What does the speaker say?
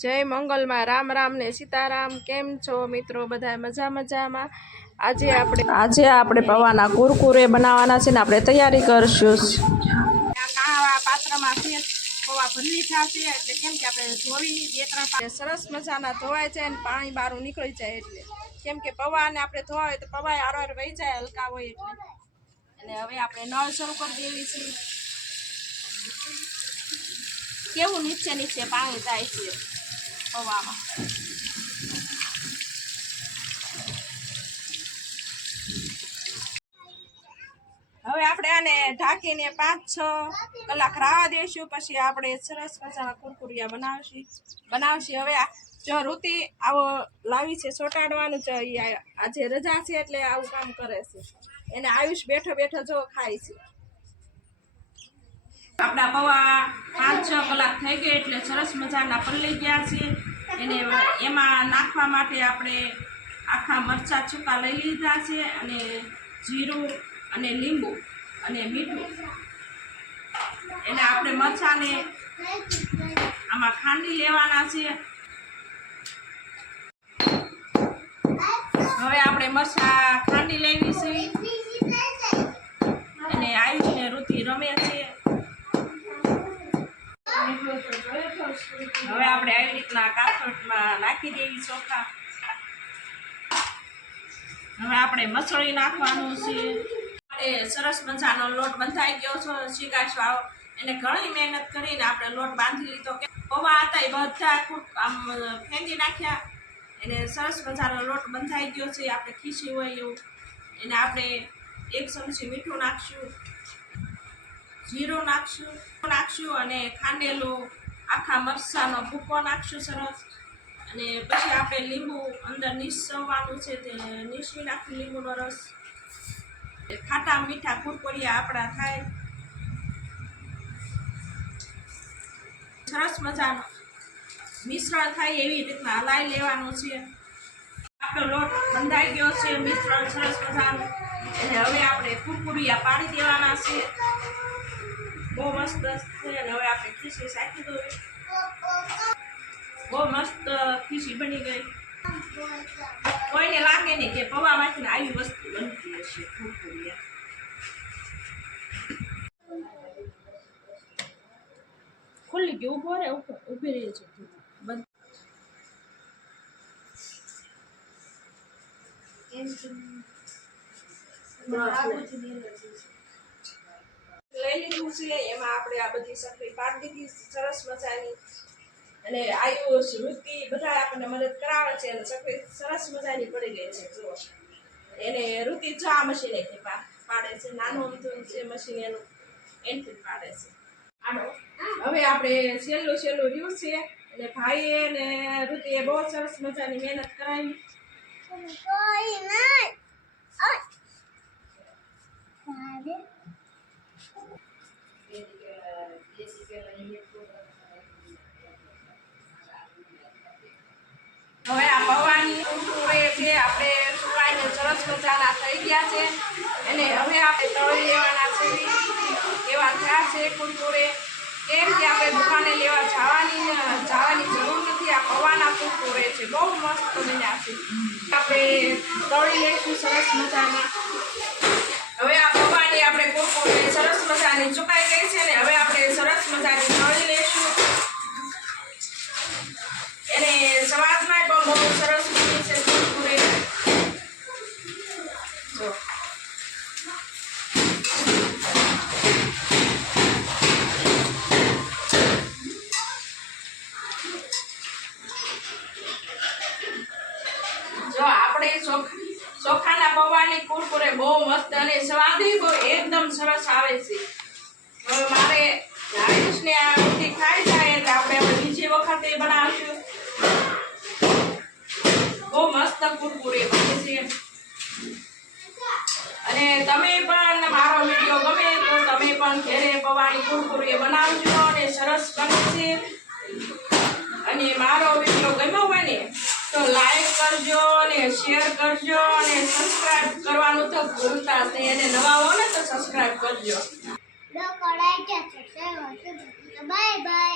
જય મંગલમાં, રામ રામ ને સીતારામ. કેમ છો મિત્રો? બધા મજા મજામાં? આજે આપણે આજે આપણે પવાના કુરકુરે બનાવવાના છે ને આપણે તૈયારી કરશું. આ પાત્રમાં છે, પૌવા ભરવી છે એટલે કેમ આપણે ધોવી બે ત્રણ સરસ મજાના ધોવાય છે અને પાણી બહાર નીકળી જાય એટલે. કેમ કે પૌવાને આપણે ધોવા હોય તો પૌવા આરો વહી જાય હલકા હોય એટલે. અને હવે આપણે નળ શરૂ કરી દેવી છે. કેવું નીચે નીચે પાણી જાય છે. પૌવામાં હવે આપણે આને ઢાંકીને પાંચ છ કલાક રાવા દઈશું પછી આપણે સરસ મજાના કુરકુરિયા બનાવશી બનાવશી. હવે આ જો ઋતિ આવો લાવી છે ચોટાડવાનું છે આજે રજા છે એટલે આવું કામ કરે છે. એને આયુષ બેઠો બેઠો જો ખાય છે. આપણા પૌવા પાંચ છ કલાક થઈ ગઈ એટલે સરસ મજાના પલળી ગયા છે. એને એમાં નાખવા માટે આપણે આખા મરચાં છૂકા લઈ લીધા છે અને જીરું અને લીંબુ અને મીઠું. એને આપણે મરચાંને આમાં ખાંડી લેવાના છે. હવે આપણે મરચાં ખાંડી લેવી છે. અને આયુષને રુચિ રમે છે. હવે આપણે આવી રીતના કાસોટમાં નાખી દેવી ચોખા હવે આપણે મસળી નાખવાનું છે. એ સરસ મજાનો લોટ બંધાઈ ગયો છે. શીકાશ આવો એને ઘણી મહેનત કરીને આપણે લોટ બાંધી લીધો. કે પૌવા હતા એ બધા આમ ફેંકી નાખ્યા. એને સરસ મજાનો લોટ બંધાઈ ગયો છે. આપણે ખીસી હોય એવું. એને આપણે એક ચમચી મીઠું નાખશું. જીરું નાખશું. નાખશું અને ખાંડેલું આખા મરસાનો ભૂકો નાખશું સરસ. અને પછી આપણે લીંબુ અંદર નીસવવાનું છે તે નીસવી નાખશું લીંબુનો રસ. ખાટા મીઠા કુરકુરિયા આપણા થાય. સરસ મજાનો મિશ્રણ થાય એવી રીતના હલાઈ લેવાનું છે. આપણો લોટ બંધાઈ ગયો છે મિશ્રણ સરસ મજાનું. એટલે હવે આપણે કુરકુરિયા પાડી દેવાના છે. બહુ મસ્ત છે અને હવે આપણે ખીચડી સાચી દો બહુ મસ્ત ખીચડી બની ગઈ. કોઈને લાગે નહીં કે પવામાંથી આવી વસ્તુ બનતી હશે ખુલ્લી ગયું ઊભો રે ઊભી રહી છે બંધ. લઈ લીધું છે, એમાં આપણે આ બધી સકરી પાડી દીધી સરસ મજાની અને આયુષ, વૃત્તિ, બધા આપણને મદદ કરાવે છે અને સકરી સરસ મજાની પડી ગઈ છે, જુઓ. એને ઋતિ જો આ મશીનેથી પાડે છે, નાનું અમથું છે મશીન એનું એનથી પાડે છે. આનો. હવે આપણે છેલ્લું છેલ્લું રહ્યું છે અને ભાઈએ ને ઋતિએ બહુ સરસ મજાની મહેનત કરાવી. હવે આ પૌવાની કુરકુરે છે આપણે મજાના થઈ ગયા છે. અને હવે આપણે તળી લેવાના છે. એવા થયા છે કુરકુરે કેમ કે આપણે દુકાને લેવા જવાની જવાની જરૂર નથી. આ પવાના કુરકુરે છે. બહુ મસ્ત બન્યા છે. આપણે તળી લઈશું સરસ મજાના. હવે આ પવાની આપણે કુરકુરે સરસ મજાની ચુકાઈ ગઈ છે ને ચોખાના પૌવાની કુરકુરે બહુ મસ્ત અને સ્વાદી બહુ એકદમ સરસ આવે છે. હવે મારે આયુષને આ રોટી ખાઈ જાય એટલે આપણે હવે બીજી વખતે બનાવશું. બહુ મસ્ત કુરકુરે બને છે અને તમે પણ મારો વીડિયો ગમે તો તમે પણ ઘરે પૌવાની કુરકુરે બનાવજો અને સરસ બને છે. અને મારો વીડિયો ગમ્યો તો લાઈક કરજો ને શેર કરજો ને સબસ્ક્રાઇબ કરવાનું તો ભૂલતા નહીં. અને નવા હો ને તો સબસ્ક્રાઇબ કરજો. By I